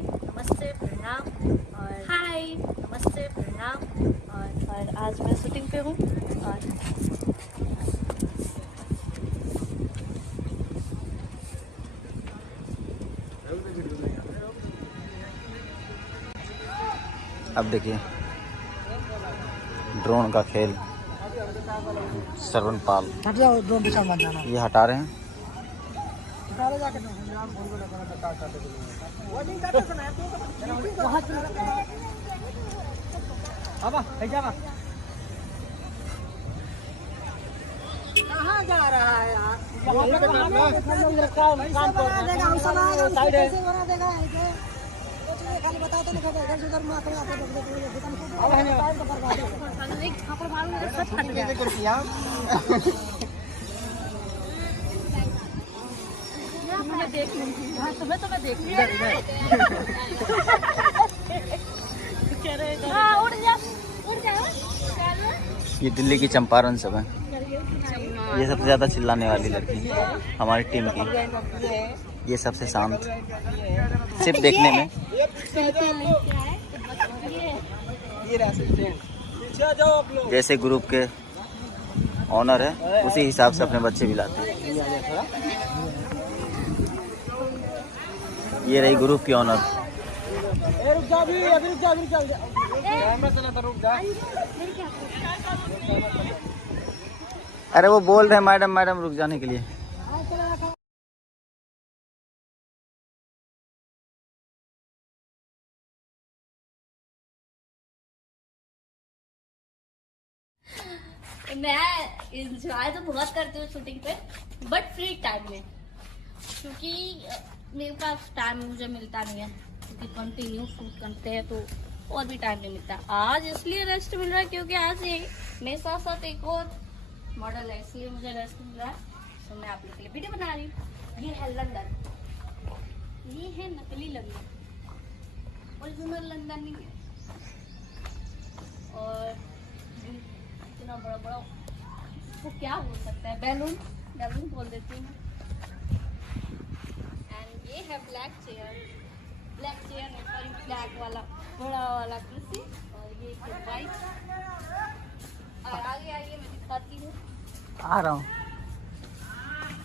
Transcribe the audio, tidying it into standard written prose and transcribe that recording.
नमस्ते प्रणाम और हाय नमस्ते प्रणाम और आज मैं शूटिंग पे हूँ और अब देखिए ड्रोन का खेल। श्रवण पाल ये हटा रहे हैं। कहाँ जा रहा है यार? खाली बताओ तो नहीं इधर से उधर में देख तुम्हें तो मैं देख ये दिल्ली की चंपारण सब है। ये सबसे ज़्यादा चिल्लाने वाली लड़की हमारी टीम की। ये सबसे शांत सिर्फ देखने में। जैसे ग्रुप के ऑनर है उसी हिसाब से अपने बच्चे भी लाते हैं। ये रही ग्रुप की ऑनर। अरे वो बोल रहे हैं मैडम मैडम रुक जाने के लिए। मैं इंजॉय तो बहुत करती हूँ शूटिंग पे बट फ्री टाइम में, क्योंकि मेरे पास टाइम मुझे मिलता नहीं है, क्योंकि कंटिन्यू शूट करते हैं तो और भी टाइम नहीं मिलता। आज इसलिए रेस्ट मिल रहा है क्योंकि आज मेरे साथ साथ एक और मॉडल है, इसलिए मुझे रेस्ट मिल रहा है। तो मैं आप लोग के लिए वीडियो बना रही हूँ। ये है लंदन, ये है नकली लंदन, ओरिजिनल लंदन नहीं है। और इतना बड़ा बड़ा वो क्या बोल सकता है, बैलून बैलून बोल देती हूँ। एंड ये है ब्लैक चेयर नहीं सॉरी ब्लैक वाला बड़ा वाला कुर्सी, और ये वाइट। और आगे आइए मैं दिखाती हूँ। आ रहा हूँ।